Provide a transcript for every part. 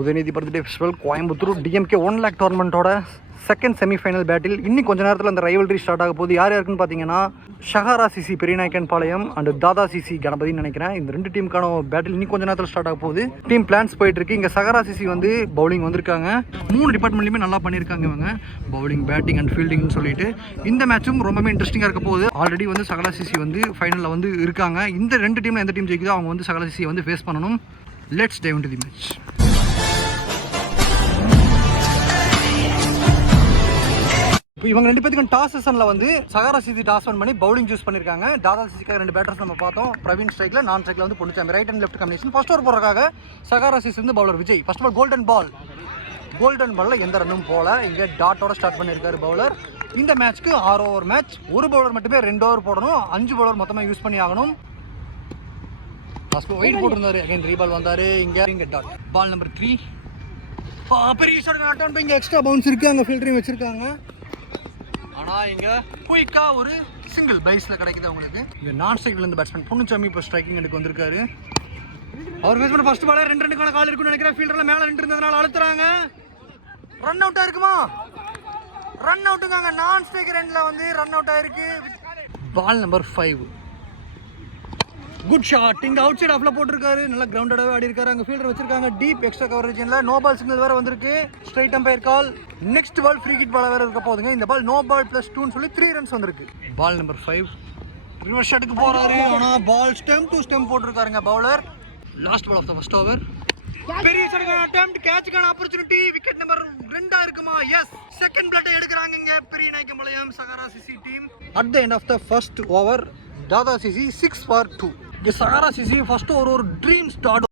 Udhayanidhi birthday festival Coimbatore DMK one lakh டோர்னமெண்ட்டோட second semifinal battle இன்னும் கொஞ்ச நேரத்தில் அந்த ரைவல்ரி ஸ்டார்ட் ஆக போகுது. யார் யாருக்குன்னு பார்த்தீங்கன்னா Sahara CC Periyanayakkan Palayam and Dada CC கணபதினு நினைக்கிறேன். இந்த ரெண்டு டீமுக்கான பேட்டில் இன்னும் கொஞ்ச நேரத்தில் ஸ்டார்ட் ஆக போகுது. டீம் பிளான்ஸ் போயிட்டு இருக்கு. இங்கே சஹாரா சிசி வந்து பவுலிங் வந்திருக்காங்க. மூணு டிபார்ட்மெண்ட்லையுமே நல்லா பண்ணியிருக்காங்க இவங்க. பவுலிங் பேட்டிங் அண்ட் ஃபீல்டிங்னு சொல்லிட்டு. இந்த மேட்சும் ரொம்பவே இன்ட்ரெஸ்டிங்காக இருக்க போகுது. ஆல்ரெடி வந்து சகலா சிசி வந்து ஃபைனலில் வந்து இருக்காங்க. இந்த ரெண்டு டீமில் எந்த டீம் ஜெயிக்குதோ அவங்க வந்து சகலா சிசியை வந்து ஃபேஸ் பண்ணணும். லெட்ஸ் டே டு தி மேட்ச் இவங்க ரெண்டு பேத்துக்கும் டாஸ் செஷனில் வந்து சகாரா சிதி டாஸ் ஒன் பண்ணி பவுலிங் சூஸ் பண்ணியிருக்காங்க தாதா சிசிக்காக ரெண்டு பேட்டர்ஸ் நம்ம பார்த்தோம். பிரவீன் ஸ்ட்ரைக்கில் நான் ஸ்ட்ரைக்கில் வந்து Ponnusamy. Right and left combination first over போடுறதுக்காக சகாரா சிசி வந்து bowler Vijay. First ball golden ball golden பாலில் எந்த ரன்னும் போல. இங்கே டாட்டோட ஸ்டார்ட் பண்ணியிருக்காரு பவுலர் இந்த மேட்ச்க்கு ஆறு ஓவர் மேட்ச் ஒரு பவுலர் மட்டுமே ரெண்டு ஓவர் போடணும். அஞ்சு பவுலர் மொத்தமாக யூஸ் பண்ணி ஆகணும். ஃபர்ஸ்ட் வெயிட் போட்டிருந்தாரு. அகைன் ரீபால் வந்தாரு. இங்கே இங்கே டாட் பால் நம்பர் த்ரீ பெரிய ஷாட் நாட் அவுட் இங்கே எக்ஸ்ட்ரா பவுன்ஸ் இருக்குது அங்கே ஃபில்டரிங் வச்சுருக்காங்க. ஆனால் இங்கே குயிக்கா ஒரு சிங்கிள் பைஸில் கிடைக்குது அவங்களுக்கு. இங்கே நான் ஸ்ட்ரைக்கில் இருந்து பேட்ஸ்மேன் பொண்ணுச்சாமி இப்போ ஸ்ட்ரைக்கிங் எடுக்க வந்திருக்காரு. அவர் பேஸ் பண்ண ஃபர்ஸ்ட் பாலே ரெண்டு ரெண்டுக்கான கால் இருக்குன்னு நினைக்கிறேன். ஃபீல்டரில் மேலே ரெண்டு இருந்ததுனால அழுத்துறாங்க. ரன் அவுட்டாக இருக்குமா? ரன் அவுட்டுங்க நான் ஸ்ட்ரைக் ரன்ல வந்து ரன் அவுட் ஆயிருக்கு. Ball number five good shot இங்க அவுட் சைடு ஆஃப்ல போட்டிருக்காரு. நல்லா கிரவுண்டடாவே ஆடி இருக்காரு அங்க ஃபீல்டர் வச்சிருக்காங்க. டீப் எக்ஸ்ட்ரா கவரேஜ்ல நோ பால் சிக்னல் வேற வந்திருக்கு. Straight umpire call next ball free hit ball வேற இருக்க போகுதுங்க. இந்த பால் நோ பால் பிளஸ் டூன்னு சொல்லி த்ரீ ரன்ஸ் வந்திருக்கு. பால் நம்பர் ஃபைவ் ரிவர்ஸ் ஷாட்டுக்கு போறாரு. ஆனா ball stump to stump போட்டிருக்காருங்க bowler last ball of the first over பெரிய அட்டெம்ப்ட் கேட்சுக்கான ஆப்பர்ச்சுனிட்டி விக்கெட் நம்பர் ரெண்டா இருக்குமா? எஸ் செகண்ட் பிளட் எடுக்கிறாங்க பெரிய Naickampalayam Sahara CC team at the end of the first over Dada CC six for two Sahara CC first ஒரு ஒரு dream start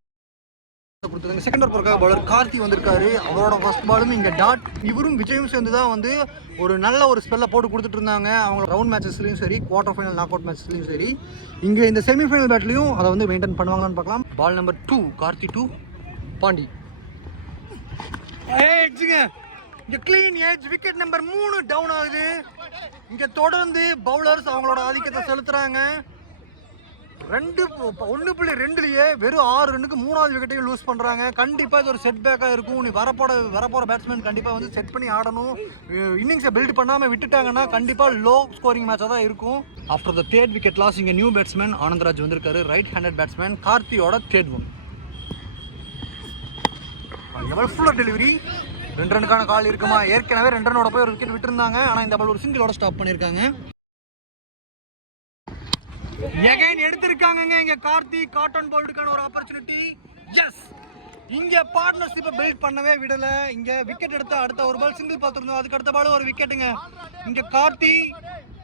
கொடுத்துருங்க செகண்ட் ஓவர் போறக்காக பவுலர் கார்த்தி வந்திருக்காரு. அவரோட ஃபர்ஸ்ட் பாலும் இங்கே டாட் இவரும் விஜயும் சேர்ந்து தான் வந்து ஒரு நல்ல ஒரு ஸ்பெல்ல போட்டு கொடுத்துட்டு இருந்தாங்க. அவங்க ரவுண்ட் மேட்சஸ்லையும் சரி குவார்டர் ஃபைனல் நாக் அவுட் மேட்சஸ்லையும் சரி. இங்கே இந்த செமிஃபைனல் பேட்லையும் அதை வந்து மெயின்டைன் பண்ணுவாங்களான்னு பார்க்கலாம். Ball number two Karthi to Pandi. ஏஜ்ங்க இங்க க்ளீன் ஏஜ் விக்கெட் நம்பர் மூணு டவுன் ஆகுது. இங்கே தொடர்ந்து பவுலர்ஸ் அவங்களோட ஆதிக்கத்தை செலுத்துறாங்க. ரெண்டு ஒன்று புள்ளி ரெண்டுலேயே வெறும் ஆறு ரன்னுக்கு மூணாவது விக்கெட்டையும் லூஸ் பண்ணுறாங்க கண்டிப்பாக இது ஒரு செட் பேக்காக இருக்கும். நீ வரப்போட வரப்போகிற பேட்ஸ்மேன் கண்டிப்பாக வந்து செட் பண்ணி ஆடணும். இன்னிங்ஸை பில்ட் பண்ணாமல் விட்டுட்டாங்கன்னா கண்டிப்பாக லோ ஸ்கோரிங் மேட்சாக தான் இருக்கும். After the third wicket loss இங்கே நியூ பேட்ஸ்மேன் ஆனந்தராஜ் வந்திருக்காரு. ரைட் ஹேண்டட் பேட்ஸ்மேன் கார்த்தியோட தேர்ட் ஒன் எவ்வளோ ஃபுல்லாக டெலிவரி ரெண்டு ரனுக்கான கால் இருக்குமா? ஏற்கனவே ரெண்டு ரனோட போய் ஒரு விக்கெட் விட்டுருந்தாங்க. ஆனால் இந்த பால் ஒரு சிங்கிளோட ஸ்டாப் பண்ணியிருக்காங்க. எகைன் எடுத்திருக்காங்கங்க. இங்க கார்த்தி காட்டன் போல்டுக்கான ஒரு ஆப்பர்ச்சுனிட்டி எஸ் இங்க பார்ட்னர்ஷிப்பை பில்ட் பண்ணவே விடல. இங்க விக்கெட் எடுத்த அடுத்த ஒரு பால் சிங்கிள் பார்த்துருந்தோம் அதுக்கு அடுத்த பால் ஒரு விக்கெட்டுங்க இங்க கார்த்தி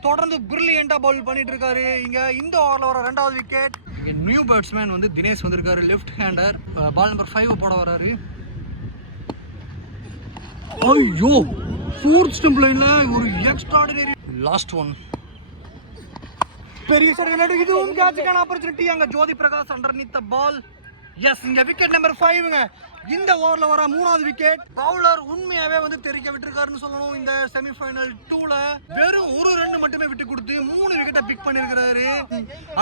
தொடர்ந்து பிரில்லியண்டா பவுல் பண்ணிட்டு இருக்காரு இங்க இந்த ஓவரில் வர ரெண்டாவது விக்கெட் நியூ பேட்ஸ்மேன் வந்து தினேஷ் வந்திருக்காரு left hander ball number five போட வராரு. ஐயோ! ஃபோர்த் ஸ்டெம்ப் லைன்ல ஒரு எக்ஸ்ட்ராடினரி லாஸ்ட் ஒன் பெரிய சர்க்கை இதுவும் கேட்சுக்கான ஆப்பர்ச்சுனிட்டி அங்க ஜோதி பிரகாஷ் அண்டர் நித்த பால் எஸ் இங்க விக்கெட் நம்பர் ஃபைவ்ங்க இந்த ஓவர்ல வர மூணாவது விக்கெட் பவுலர் உண்மையாவே வந்து தெரிக்க விட்டுருக்காருன்னு சொல்லணும். இந்த செமிஃபைனல் டூல வெறும் ஒரு ரன் மட்டுமே விட்டு கொடுத்து மூணு விக்கெட்டை பிக் பண்ணிருக்காரு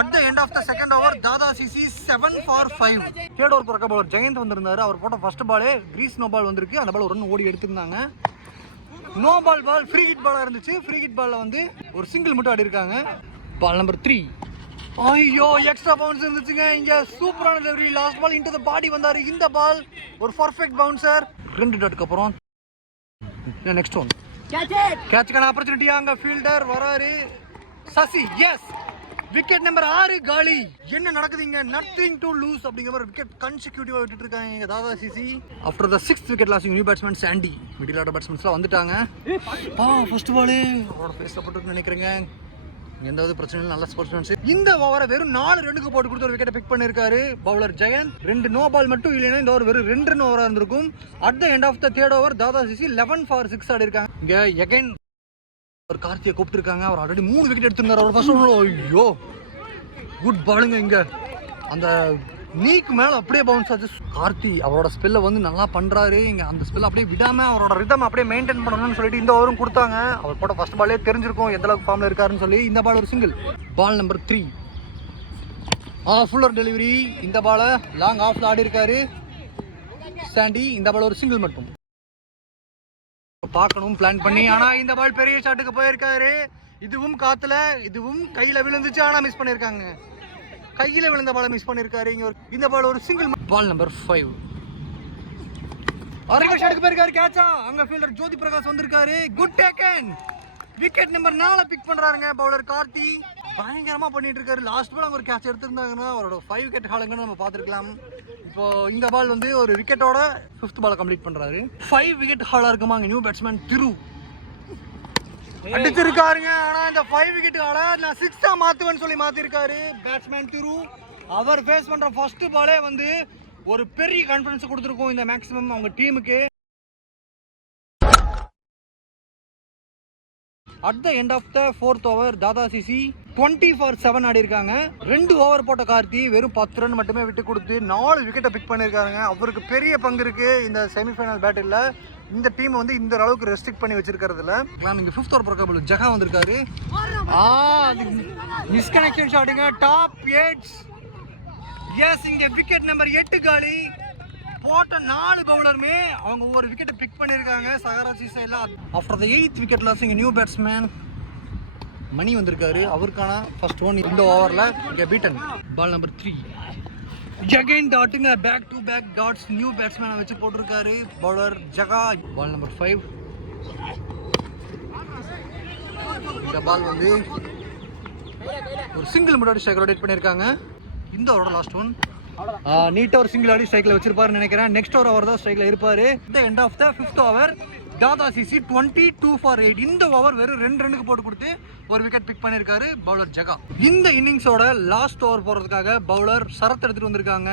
at the end of the second over Dada CC seven for five third over பிறக்க பவுலர் ஜெயந்த் வந்திருந்தாரு. அவர் போட்ட ஃபர்ஸ்ட் பாலே கிரீஸ் நோ பால் வந்திருக்கு. அந்த பால் ஒரு ரன் ஓடி எடுத்திருந்தாங்க. No ball ball free hit பாலாக இருந்துச்சு. ஃப்ரீ ஹிட் பாலில் வந்து ஒரு சிங்கிள் மட்டும் ஆடி இருக்காங்க பால் நம்பர் த்ரீ ஐயோ எக்ஸ்ட்ரா பவுன்ஸ் இருந்துச்சுங்க. இங்க சூப்பரான delivery last ball into the body வந்தாரு. இந்த பால் ஒரு பர்ஃபெக்ட் பவுன்சர் ரெண்டு டாட்டுக்கு அப்புறம். நெக்ஸ்ட் ஒன் கேட்சுக்கான ஆப்பர்ச்சுனிட்டி அங்க ஃபீல்டர் வராரு. சசி எஸ் விக்கெட் நம்பர் ஆறு காலி. என்ன நடக்குது இங்க நத்திங் டு லூஸ் அப்படிங்கிற ஒரு விக்கெட் கன்சிக்யூட்டிவா விட்டுட்டு இருக்காங்க இங்க Dada CC. After the sixth wicket lasting new batsman Sandy middle order பேட்ஸ்மேன்ஸ்லாம் வந்துட்டாங்க. ஆ ஃபர்ஸ்ட் பாலு அவரோட ஃபேஸில் போட்டுருக்குன்னு நினைக்கிறேங்க. எந்த ஒரு பிரச்சனையும் நல்ல ஸ்போர்ட்ஸ்மேன்ஷிப் இந்த ஓவரை வெறும் நாலு ரெண்டுக்கு போட்டு கொடுத்து ஒரு விக்கெட்டை பிக் பண்ணிருக்காரு பவுலர் ஜெயந்த். ரெண்டு நோ பால் மட்டும் இல்லைன்னா இந்த ஓவர் வெறும் ரெண்டு ரன் ஓவராக இருந்திருக்கும். At the end of the third over Dada CC eleven for six ஆடி இருக்காங்க இங்கே எகைன் ஒரு கார்த்தியை கூப்பிட்டுருக்காங்க. அவர் ஆல்ரெடி மூணு விக்கெட் எடுத்திருந்தார். அவர் ஃபர்ஸ்ட் ஐயோ குட் பாலுங்க இங்கே. அந்த நீக்கு மேலே அப்படியே பவுன்ஸ் ஆச்சு. கார்த்தி அவரோட ஸ்பெல்ல வந்து நல்லா பண்ணுறாரு இங்கே அந்த ஸ்பெல் அப்படியே விடாமல் அவரோட ரிதம் அப்படியே மெயின்டைன் பண்ணணும்னு சொல்லிட்டு இந்த ஓவரும் கொடுத்தாங்க. அவர் போட்ட ஃபர்ஸ்ட் பாலே தெரிஞ்சிருக்கும் எந்த அளவுக்கு ஃபார்மில் இருக்காருன்னு சொல்லி இந்த பால் ஒரு single ball number three ah fuller delivery இந்த பாலை லாங் ஆஃப்ல ஆடி இருக்காரு சாண்டி இந்த பால் ஒரு சிங்கிள் மட்டும். பார்க்கணும் பிளான் பண்ணி ஆனால் இந்த பால் பெரிய ஷாட்டுக்கு போயிருக்காரு. இதுவும் காத்துல இதுவும் கையில விழுந்துச்சு ஆனா மிஸ் பண்ணிருக்காங்க. கையில விழுந்த பாலை மிஸ் பண்ணிருக்காரு. இங்க ஒரு இந்த பால் ஒரு சிங்கிள் பால் நம்பர் ஃபைவ் ஆரம்ப ஷாட்டுக்கு போயிருக்காரு கேட்சா அங்க ஃபீல்டர் ஜோதி பிரகாஷ் வந்திருக்காரு. குட் டேக்கன் விக்கெட் நம்பர் நாலு பிக் பண்றாருங்க பவுலர் கார்த்தி. பயங்கரமா பண்ணிட்டு இருக்காரு. லாஸ்ட் பால் அங்க ஒரு கேட்ச் எடுத்திருந்தாங்கன்னா அவரோட ஃபைவ் விக்கெட் ஹாலுங்கன்னு நம்ம பார்த்துருக்கலாம். இப்போ இந்த பால் வந்து ஒரு விக்கெட்டோட ஃபிஃப்த் பால் கம்ப்ளீட் பண்றாரு. ஃபைவ் விக்கெட் ஹாலா இருக்குமா அங்க நியூ பேட்ஸ்மேன் திரு. அடிச்சிருக்காருங்க. ஆனா இந்த ஃபைவ் விக்கெட்டுக்கால நான் சிக்ஸா மாத்துவேன்னு சொல்லி மாத்திருக்காரு பேட்ஸ்மேன் திரு. அவர் ஃபேஸ் பண்ற ஃபர்ஸ்ட் பாலே வந்து ஒரு பெரிய கான்ஃபிடன்ஸ் கொடுத்துருக்கோம் இந்த மேக்ஸிமம் அவங்க டீமுக்கு at the end of the fourth over Dada CC twenty for seven ஆடி இருக்காங்க ரெண்டு ஓவர் போட்ட கார்த்தி வெறும் பத்து ரன் மட்டுமே விட்டு கொடுத்து நாலு விக்கெட்டை பிக் பண்ணியிருக்காங்க அவருக்கு பெரிய பங்கு இருக்கு இந்த செமிஃபைனல் பேட்டில் இந்த டீம் வந்து இந்த அளவுக்கு ரெஸ்ட்ரிக்ட் பண்ணி வச்சிருக்கிறதுல. நீங்க ஃபிஃப்த் ஓவர் போற ஜகா வந்திருக்காரு. ஆ மிஸ்கனெக்ஷன் ஷாட்டுங்க டாப் எயிட்ஸ் எஸ் இங்க விக்கெட் நம்பர் எட்டு காலி. போட்ட நாலு பவுலருமே அவங்க ஒவ்வொரு விக்கெட்டை பிக் பண்ணியிருக்காங்க சகாராசி சைடில் after the eighth wicket loss இங்கே நியூ பேட்ஸ்மேன் மணி வந்திருக்காரு. அவருக்கான ஃபர்ஸ்ட் ஒன் இந்த ஓவரில் இங்கே beaten ball number three again டாட்டுங்க back to back dots new பேட்ஸ்மேனை வச்சு போட்டிருக்காரு. Bowler Jaga ball number five இந்த பால் வந்து ஒரு சிங்கிள் முன்னாடி ஸ்ட்ரைக் ரொட்டேட் பண்ணியிருக்காங்க இந்த ஓவரோட லாஸ்ட் ஒன் நீட்டாக ஒரு சிங்கிள் அடி ஸ்ட்ரைக்கில் வச்சிருப்பாருன்னு நினைக்கிறேன். நெக்ஸ்ட் ஓவர் அவர் தான் ஸ்ட்ரைக்கில் இருப்பார். இந்த end of the fifth over Dada CC twenty two for eight இந்த ஓவர் வெறும் ரெண்டு ரன்னுக்கு போட்டு கொடுத்து ஒரு விக்கெட் பிக் பண்ணியிருக்காரு பவுலர் ஜகா. இந்த இன்னிங்ஸோட லாஸ்ட் ஓவர் போகிறதுக்காக பவுலர் சரத் எடுத்துட்டு வந்திருக்காங்க.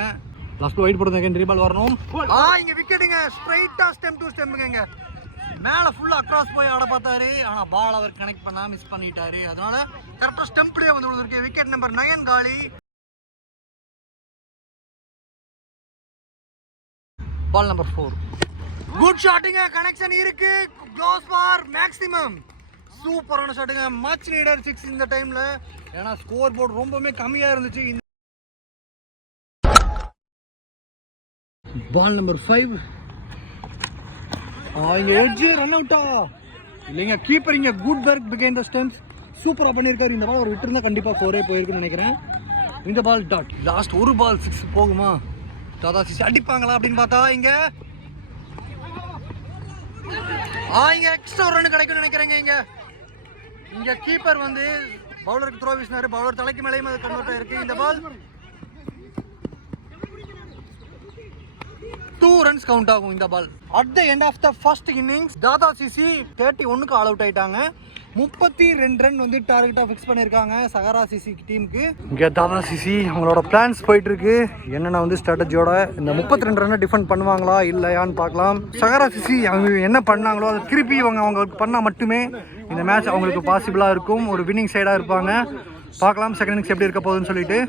லாஸ்ட் ஒயிட் போடுறது செகண்ட் ரீபால் வரணும். ஆ இங்க விக்கெட்டுங்க ஸ்ட்ரைட்டா ஸ்டெம் டு ஸ்டெம்ங்க இங்க. மேல ஃபுல்லா அக்ராஸ் போய் ஆட பார்த்தாரு. ஆனா பால் அவர் கனெக்ட் பண்ணா மிஸ் பண்ணிட்டாரு. அதனால கரெக்டா ஸ்டெம்ப்லேயே வந்து விழுந்திருக்கு விக்கெட் நம்பர் நயன் காலி. பால் நம்பர் ஃபோர் குட் ஷாட்டுங்க கனெக்ஷன் இருக்கு. க்ளோஸ் ஃபார் மேக்ஸிமம் சூப்பரான ஷாட்டுங்க மச் நீடர் சிக்ஸ் இந்த டைம்ல ஏன்னா ஸ்கோர் போர்டு ரொம்பவுமே கம்மியா இருந்துச்சு. இந்த பால் நம்பர் ஃபைவ் இங்க எட்ஜ் ரன் அவுட்டா இல்லைங்க கீப்பர் இங்க குட் ஒர்க் பிகைன் த ஸ்டெம்ஸ் சூப்பரா பண்ணியிருக்காரு இந்த பால் ஒரு விட்டுருந்தா கண்டிப்பா ஃபோரே போயிருக்குன்னு நினைக்கிறேன். இந்த பால் டாட் லாஸ்ட் ஒரு பால் சிக்ஸ் போகுமா? தாதா சிசி அடிப்பாங்களா அப்படின்னு பார்த்தா இங்க. ஆ இங்க எக்ஸ்ட்ரா ரன் கிடைக்கும்னு நினைக்கிறேங்க இங்க. இங்க கீப்பர் வந்து பவுலருக்கு த்ரோ வீசினாரு. பவுலர் தலைக்கு மேலேயும் அது கன்வெர்ட் ஆயிருக்கு. இந்த பால் டூ ரன்ஸ் கவுண்ட் ஆகும் இந்த ball at the end of the first innings Dada CC thirty ஒன்னுக்கு ஆல் அவுட் ஆயிட்டாங்க. முப்பத்தி ரெண்டு ரன் வந்து டார்கெட்டாக ஃபிக்ஸ் பண்ணியிருக்காங்க சகரா சிசி டீமுக்கு. இங்கே தாதா சிசி அவங்களோட பிளான்ஸ் போயிட்டு இருக்கு என்னென்ன வந்து ஸ்ட்ராட்டஜியோட இந்த முப்பத்தி ரெண்டு ரன்னை டிஃபெண்ட் பண்ணுவாங்களா இல்லையான்னு பார்க்கலாம். சகரா சிசி அவங்க என்ன பண்ணாங்களோ அதை திருப்பி அவங்க அவங்களுக்கு பண்ணால் மட்டுமே இந்த மேட்ச் அவங்களுக்கு பாசிபிளாக இருக்கும். ஒரு வின்னிங் சைடாக இருப்பாங்க. பார்க்கலாம் செகண்ட் இன்னிங்ஸ் எப்படி இருக்க போகுதுன்னு சொல்லிட்டு.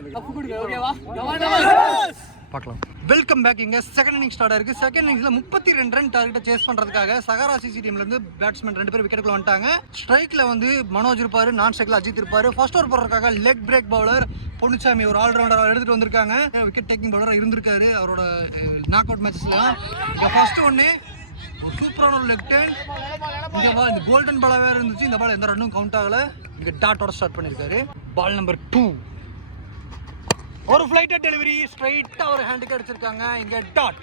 பார்க்கலாம். வெல்கம் பேக் இங்கே செகண்ட் இன்னிங் ஸ்டார்ட் ஆயிருக்கு செகண்ட் இன்னிங்ஸில் முப்பத்தி ரெண்டு ரன் டார்கெட்டை சேஸ் பண்ணுறதுக்காக சகாரா சிசி டீம்ல இருந்து பேட்ஸ்மேன் ரெண்டு பேரும் விக்கெட்டுக்குள்ள வந்துட்டாங்க. ஸ்ட்ரைக்கில் வந்து மனோஜ் இருப்பார் நான் ஸ்ட்ரைக்கில் அஜித் இருப்பார். ஃபர்ஸ்ட் ஓவர் போடுறதுக்காக லெக் பிரேக் பவுலர் பொன்னுச்சாமி ஒரு ஆல்ரவுண்டர் எடுத்துகிட்டு வந்திருக்காங்க. விக்கெட் டேக்கிங் பவுலராக இருந்திருக்காரு. அவரோட நாக் அவுட் மேட்சஸ்ல ஃபர்ஸ்ட் ஒன்று ஒரு சூப்பரான ஒரு லெஃப்ட் ஹேண்ட் இந்த பால் இந்த கோல்டன் பாலா இருந்துச்சு. இந்த பால் எந்த ரன்னும் கவுண்ட் ஆகலை. இங்கே டாட்டோட ஸ்டார்ட் பண்ணியிருக்காரு பால் நம்பர் டூ ஒரு ஃப்ளைட் டெலிவரி ஸ்ட்ரைட்டா ஒரு ஹேண்டுக்கு அடிச்சிருக்காங்க. இங்க டாட்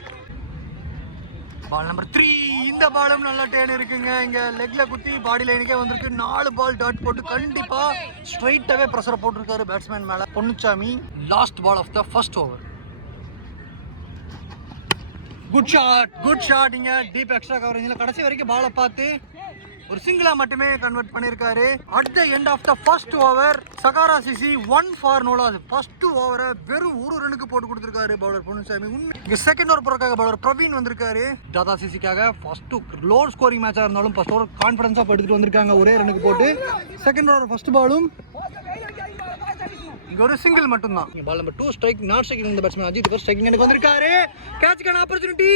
பால் நம்பர் த்ரீ இந்த பாலும் நல்ல டேன் இருக்குங்க. இங்க லெக்ல குத்தி பாடி லைனுக்கே வந்திருக்கு. நாலு பால் டாட் போட்டு கண்டிப்பா ஸ்ட்ரைட்டாவே ப்ரெஷர் போட்டிருக்காரு பேட்ஸ்மேன் மேல. Ponnusamy last ball of the first over good shot good shot இங்க டீப் எக்ஸ்ட்ரா கவரேஜ்ல கடைசி வரைக்கும் பாலை பார்த்து ஒரு சிங்கிளா மட்டுமே கன்வெர்ட் பண்ணியிருக்காரு at the end of the first over Sahara CC one for நோலா first ஓவரை வெறும் ஒரு ரனுக்கு போட்டு கொடுத்துருக்காரு பவுலர் பொன்னுசாமி. இங்க செகண்ட் ஓவர் போறக்காக பவுலர் பிரவீன் வந்திருக்காரு. தாதா சிசிக்காக ஃபர்ஸ்ட் லோ ஸ்கோரிங் மேட்சா இருந்தாலும் ஃபர்ஸ்ட் ஓவர் கான்ஃபிடன்ஸா எடுத்துட்டு வந்திருக்காங்க. ஒரே ரனுக்கு போட்டு செகண்ட் ஓவர் ஃபர்ஸ்ட் பாலும் இங்க ஒரு சிங்கிள் மட்டும் தான் ball number two strike not strike இந்த பேட்ஸ்மேன் அஜித் ஃபர்ஸ்ட் ஸ்ட்ரைக்கிங் எனக்கு வந்திருக்காரு. கேட்ச்க்கான ஆப்பர்ச்சுனிட்டி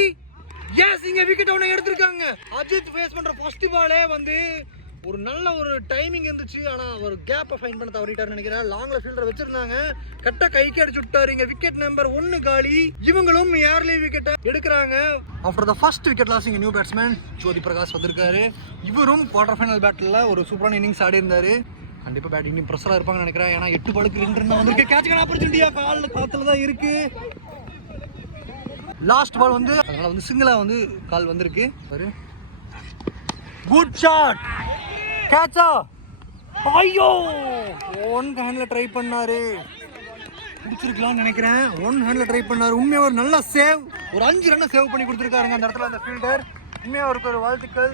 எஸ் இங்க விக்கெட் அவனை எடுத்திருக்காங்க. அஜித் ஃபேஸ் பண்ற ஃபர்ஸ்ட் பாலே வந்து ஒரு நல்ல ஒரு டைமிங் இருந்துச்சு. ஆனால் ஒரு கேப்பை ஃபைன் பண்ண தவறிட்டார்னு நினைக்கிறேன். லாங்ல ஃபீல்டர் வச்சிருந்தாங்க. கட்ட கைக்கு அடிச்சு விட்டார் இங்கே விக்கெட் நம்பர் ஒன்று காலி. இவங்களும் ஏர்லி விக்கெட்டை எடுக்கிறாங்க. After the first wicket loss இங்கே நியூ பேட்ஸ்மேன் ஜோதி பிரகாஷ் வந்திருக்காரு. இவரும் குவார்டர் ஃபைனல் பேட்டில் ஒரு சூப்பரான இன்னிங்ஸ் ஆடி இருந்தார் கண்டிப்பாக பேட்டிங் இன்னும் ப்ரெஷரா இருப்பாங்கன்னு நினைக்கிறேன். ஏன்னா எட்டு பழுக்கு ரெண்டு இருந்தால் வந்திருக்கு. கேட்ச் ஆப்பர்ச்சுனிட்டியாக கால் காத்துல தான் இருக்குது லாஸ்ட் பால் வந்து அதனால வந்து சிங்கிளா வந்து கால் வந்திருக்கு. பாரு. குட் ஷாட் கேட்சா ஐயோ! ஒன் ஹேண்ட்ல ட்ரை பண்ணாரு. பிடிச்சிருக்கலாம்னு நினைக்கிறேன். ஒன் ஹேண்ட்ல ட்ரை பண்ணாரு. உண்மையாக ஒரு நல்ல சேவ் ஒரு அஞ்சு ரன்னை சேவ் பண்ணி கொடுத்துருக்காருங்க அந்த இடத்துல அந்த ஃபீல்டர் உண்மையாக அவருக்கு ஒரு வாழ்த்துக்கள்.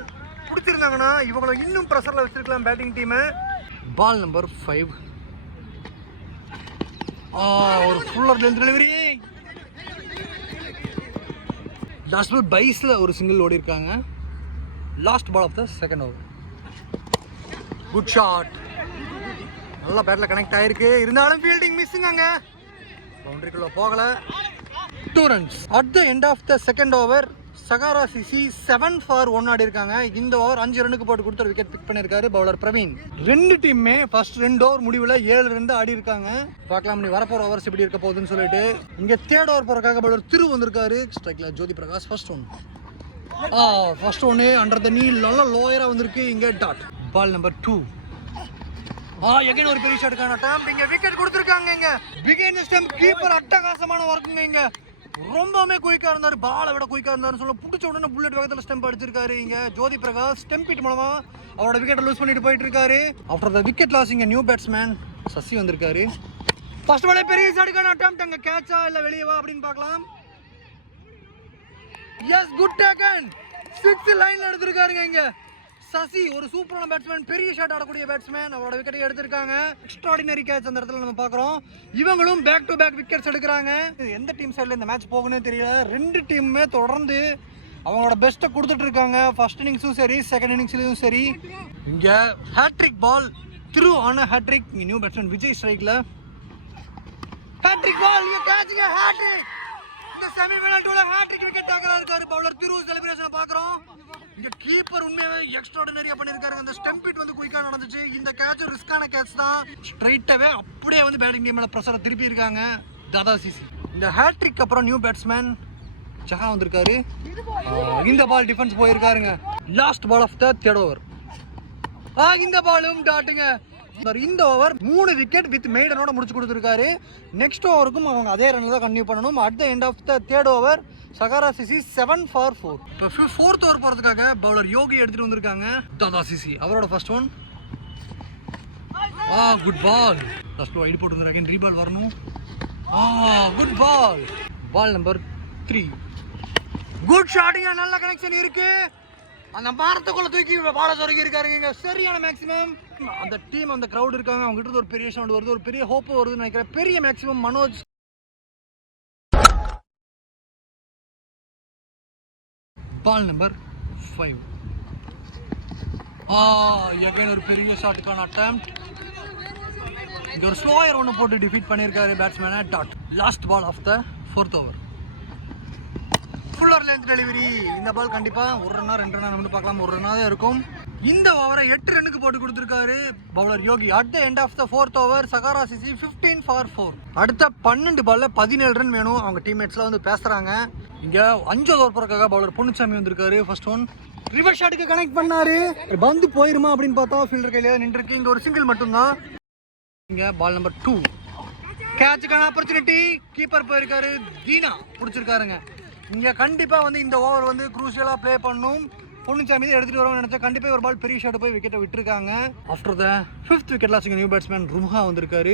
பிடிச்சிருந்தாங்கன்னா இவங்களை இன்னும் ப்ரெஷரில் வச்சிருக்கலாம் பேட்டிங் டீமை பால் நம்பர் ஃபைவ் ஒரு ஃபுல்லர் டெலிவரி லாஸ்ட் பைஸில் ஒரு சிங்கிள் ஓடி இருக்காங்க last ball of the second over good shot நல்லா பேட்டில் கனெக்ட் ஆயிருக்கு. இருந்தாலும் ஃபீல்டிங் மிஸ்ஸுங்க பவுண்ட்ரிக்குள்ளே போகலை. Two runs at the end of the second over Sahara CC seven for one ஆடி இருக்காங்க. இந்த ஓவர் அஞ்சு ரன்னுக்கு போட்டு கொடுத்து ஒரு விக்கெட் பிக் பண்ணியிருக்காரு பவுலர் பிரவீன். ரெண்டு டீமுமே ஃபர்ஸ்ட் ரெண்டு ஓவர் முடிவில் ஏழு ரெண்டு ஆடி இருக்காங்க. பார்க்கலாம் நீ வரப்போற ஓவர்ஸ் எப்படி இருக்க போகுதுன்னு சொல்லிட்டு. இங்க தேர்ட் ஓவர் போறக்காக பவுலர் திரு வந்திருக்காரு. ஸ்ட்ரைக்ல Jyothi Prakash first one ah first ஒன்று அண்டர் த நீ நல்லா லோயராக வந்திருக்கு. இங்கே dot ball number two ah again ஒரு பெரிய ஷாட்டுக்கான டைம் இங்க விக்கெட் கொடுத்துருக்காங்க இங்க. பிகைன் ஸ்டெம் கீப்பர் அட்டகாசமான ஒர்க்குங்க இங்க. ரொம்பவுமே குயிக்காக இருந்தார். பாலை விட குயிக்காக இருந்தார்னு சொல்ல பிடிச்ச உடனே புல்லட் வேகத்தில் ஸ்டெம்ப் அடிச்சிருக்காரு இங்கே. ஜோதி பிரகாஷ் ஸ்டெம்ப் ஹிட் அவரோட விக்கெட்டை லூஸ் பண்ணிட்டு போயிட்டு இருக்காரு. ஆஃப்டர் த விக்கெட் லாஸ் இங்கே நியூ பேட்ஸ்மேன் சசி வந்திருக்காரு. ஃபர்ஸ்ட் பாலே பெரிய சாடுக்கான அட்டம் அங்கே கேட்சா இல்லை வெளியவா அப்படின்னு பார்க்கலாம். எஸ் குட் டேக்கன் சிக்ஸ் லைனில் எடுத்திருக்காருங்க இங்கே. சசி ஒரு சூப்பரான பேட்ஸ்மேன் பெரிய ஷாட் ஆடக்கூடிய பேட்ஸ்மேன் அவரோட விக்கெட்டை எடுத்திருக்காங்க. எக்ஸ்ட்ராடினரி கேட்ச் அந்த இடத்துல நம்ம பார்க்குறோம். இவங்களும் பேக் டு பேக் விக்கெட்ஸ் எடுக்கிறாங்க. எந்த டீம் சைடில் இந்த மேட்ச் போகுன்னே தெரியல. ரெண்டு டீமுமே தொடர்ந்து அவங்களோட பெஸ்ட்டை கொடுத்துட்டு இருக்காங்க. ஃபர்ஸ்ட் இன்னிங்ஸும் சரி செகண்ட் இன்னிங்ஸ்லையும் சரி. இங்கே ஹேட்ரிக் பால் திரு ஆன ஹேட்ரிக் நியூ பேட்ஸ்மேன் விஜய் ஸ்ட்ரைக்கில் ஹேட்ரிக் பால் இங்கே கேட்சுங்க ஹேட்ரிக் இந்த செமிஃபைனல் டூல ஹேட்ரிக் விக்கெட் ஆகறா இருக்காரு பவுலர் திரு செலிப்ரேஷனை பார்க்குறோம். இங்க கீப்பர் உண்மையாவே எக்ஸ்ட்ராடினரியா பண்ணிருக்காரு அந்த ஸ்டெம்ப் வந்து குயிக்கா நடந்துச்சு. இந்த கேட்ச் ரிஸ்கான கேட்ச் தான். ஸ்ட்ரைட்டாவே அப்படியே வந்து பேட்டிங் டீம்ல ப்ரெஷரை திருப்பி இருக்காங்க தாதா சிசி. இந்த ஹேட்ரிக் அப்புறம் நியூ பேட்ஸ்மேன் ஜஹா வந்திருக்காரு. இந்த ball defence போயிருக்காருங்க. Last ball of the third over ah இந்த பாலும் டாட்டுங்க இந்த ஓவர் மூணு விக்கெட் வித் மெய்டனோட முடிச்சு கொடுத்துருக்காரு. நெக்ஸ்ட் ஓவருக்கும் அவங்க அதே ரன்ல தான் கன்டினியூ பண்ணணும். At the end of the third over Sahara CC seven for four இப்போ ஃபோர்த் ஓவர் போகிறதுக்காக பவுலர் யோகி எடுத்துட்டு வந்திருக்காங்க. தாதா சிசி அவரோட first one ah good ball first wide போட்டு வந்து ரீபால் வரணும். ஆ good ball ball number three good ஷாட்டுங்க நல்ல கனெக்ஷன் இருக்கு. அந்த மரத்துக்குள்ள தூக்கி பால சொருகி இருக்காருங்க சரியான மேக்ஸிமம் அந்த டீம் அந்த கிரவுட் இருக்காங்க. அவங்க கிட்ட இருந்து ஒரு பெரிய சவுண்ட் வருது. ஒரு பெரிய ஹோப்பு வருதுன்னு நினைக்கிறேன். பெரிய maximum Manoj ball number five again ஒரு பெரிய ஷாட்டுக்கான அட்டம் இங்கே ஒரு ஸ்லோயர் ஒன்று போட்டு டிஃபீட் பண்ணியிருக்காரு பேட்ஸ்மேனை dot last ball of the fourth over fuller length delivery இந்த பால் கண்டிப்பாக ஒரு ரன்னா ரெண்டு ரன்னா வந்து பார்க்கலாம். ஒரு ரன்னா தான் இருக்கும். இந்த ஓவரை எட்டு ரன்னுக்கு போட்டு கொடுத்துருக்காரு bowler Yogi. At the end of the fourth over Sahara CC fifteen for four அடுத்த பன்னெண்டு பால்ல பதினேழு ரன் வேணும். அவங்க டீம்மேட்ஸ்லாம் வந்து பேசுகிறாங்க இங்கே அஞ்சாவது ஓவர் போறதுக்காக பவுலர் பொன்னுச்சாமி வந்திருக்காரு. ஃபர்ஸ்ட் ஒன் ரிவர் ஷாட்டுக்கு கனெக்ட் பண்ணாரு. பந்து போயிருமா அப்படின்னு பார்த்தா ஃபீல்டர் கையில நின்றுருக்கு. இங்கே ஒரு சிங்கிள் மட்டும்தான். இங்கே பால் நம்பர் டூ கேட்சுக்கான ஆப்பர்ச்சுனிட்டி கீப்பர் போயிருக்காரு. தீனா பிடிச்சிருக்காருங்க. இங்கே கண்டிப்பாக வந்து இந்த ஓவர் வந்து குரூஷியலாக ப்ளே பண்ணும். பொன்னுச்சாமி தான் எடுத்துகிட்டு வருவாங்கன்னு நினச்சா கண்டிப்பாக ஒரு பால் பெரிய ஷாட் போய் விக்கெட்டை விட்டுருக்காங்க. After the fifth wicket lost new batsman ரும்ஹா வந்திருக்காரு.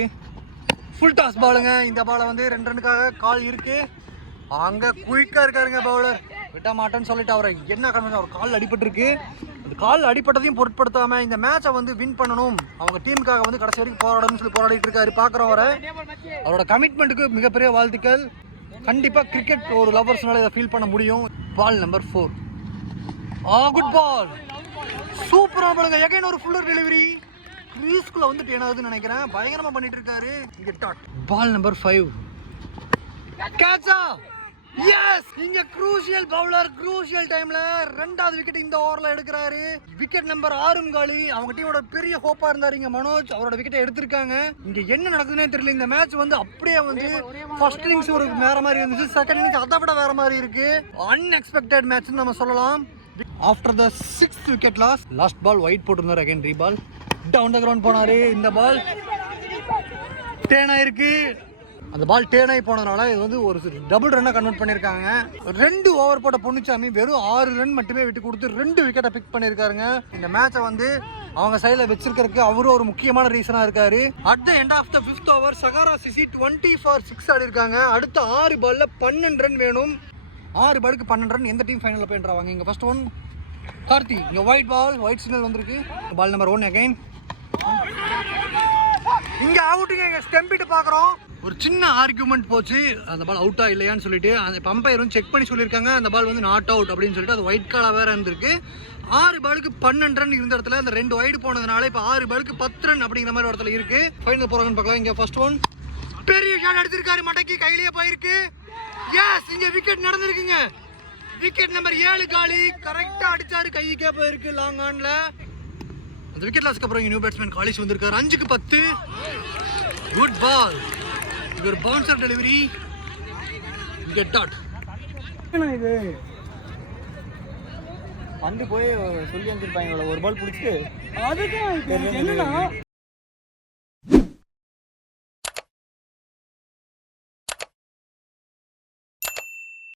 ஃபுல் டாஸ் பாலுங்க இந்த பாலை வந்து ரெண்டு ரனுக்காக கால் இருக்கு. அங்கே குயிக்காக இருக்காருங்க பவுலர் விட்ட மாட்டேன்னு சொல்லிட்டு அவரை என்ன காரணம் அவர் கால் அடிபட்டிருக்கு. அந்த கால் அடிபட்டதையும் பொருட்படுத்தாம இந்த மேட்சை வந்து வின் பண்ணணும். அவங்க டீமுக்காக வந்து கடைசி வரைக்கும் போராடணும்னு சொல்லி போராடிட்டு இருக்காரு பார்க்குறோம் அவரை அவரோட கமிட்மெண்ட்டுக்கு மிகப்பெரிய வாழ்த்துக்கள். கண்டிப்பாக கிரிக்கெட் ஒரு லவர்ஸ்னால இதை ஃபீல் பண்ண முடியும். Ball number four ah good ball சூப்பரா பாருங்க எகைன் ஒரு ஃபுல்லர் டெலிவரி கிரீஸ்குள்ள வந்துட்டு என்னாகுதுன்னு நினைக்கிறேன். பயங்கரமா பண்ணிட்டு இருக்காரு. இங்க டாட். பால் நம்பர் ஃபைவ் கேட்சா எஸ் இங்க குரூசியல் பவுலர் குரூசியல் டைம்ல ரெண்டாவது விக்கெட் இந்த ஓவர்ல எடுக்கிறாரு. விக்கெட் நம்பர் ஆறும் காலி. அவங்க டீமோட பெரிய ஹோப்பா இருந்தாரு இங்க மனோஜ். அவரோட விக்கெட்டை எடுத்திருக்காங்க. இங்க என்ன நடக்குதுன்னே தெரியல. இந்த மேட்ச் வந்து அப்படியே வந்து ஃபர்ஸ்ட் இன்னிங்ஸ் ஒரு வேற மாதிரி இருந்துச்சு. செகண்ட் இன்னிங்ஸ் அதை விட வேற மாதிரி இருக்கு. அன்எக்ஸ்பெக்டட் மேட்ச்னு நம்ம சொல்லலாம். After the sixth wicket loss last ball wide போட்டிருந்தாரு again reball down the ground போனாரு. இந்த பால் டேன் ஆயிருக்கு. அந்த பால் டேன் ஆகி போனதுனால இது வந்து ஒரு டபுள் ரன்னாக கன்வெர்ட் பண்ணியிருக்காங்க ரெண்டு ஓவர் போட்ட பொண்ணுச்சாமி வெறும் ஆறு ரன் மட்டுமே விட்டு கொடுத்து ரெண்டு விக்கெட்டை பிக் பண்ணியிருக்காருங்க இந்த மேட்சை வந்து அவங்க சைடில் வச்சிருக்கிறதுக்கு அவரும் ஒரு முக்கியமான ரீசனாக இருக்காரு. At the end of the fifth over Sahara CC twenty four six ஆடிருக்காங்க. அடுத்த ஆறு பாலில் பன்னெண்டு ரன் வேணும். ஆறு பேருக்கு பன்னெண்டு ரன் எந்த டீம் ஃபைனலில் போயின்றாங்க இங்கே ஃபர்ஸ்ட் ஒன் கார்த்தி. இங்கே ஒயிட் பால் ஒயிட் சிக்னல் வந்திருக்கு. பால் நம்பர் ஒன் அகைன் இங்கே அவுட்டுங்க எங்கள் ஸ்டெம்பிட்டு பார்க்குறோம் ஒரு சின்ன ஆர்குமெண்ட் போச்சு. அந்த பால் அவுட்டா இல்லையான்னு சொல்லிட்டு அந்த பம்பையரும் செக் பண்ணி சொல்லியிருக்காங்க. அந்த பால் வந்து நாட் அவுட் அப்படின்னு சொல்லிட்டு அது ஒயிட் காலாக வேற இருந்திருக்கு. ஆறு பாலுக்கு பன்னெண்டு ரன் இருந்த இடத்துல அந்த ரெண்டு ஒயிட் போனதுனால இப்போ ஆறு பாலுக்கு பத்து ரன் அப்படிங்கிற மாதிரி ஒரு இடத்துல இருக்கு. ஃபைனல் போறாங்கன்னு பார்க்கலாம். இங்கே ஃபர்ஸ்ட் ஒன் பெரிய ஷாட் எடுத்திருக்காரு மடக்கி கையிலேயே போயிருக்கு. எஸ் இங்க விக்கெட் நடந்திருக்குங்க. விக்கெட் நம்பர் ஏழு காலி. கரெக்டா அடிச்சாரு கைக்கே போயிருக்கு லாங் ஆன்ல அந்த விக்கெட் லாஸ்க்கு அப்புறம் நியூ பேட்ஸ்மேன் காலிஸ் வந்திருக்காரு. அஞ்சுக்கு பத்து. குட் பால் இது ஒரு பவுன்சர் டெலிவரி கெட் டாட் இது? வந்து போய் சொல்லி அனுப்பிச்சிருப்பாங்க ஒரு பால் பிடிச்சிட்டு. அதுதான் இப்போ என்னன்னா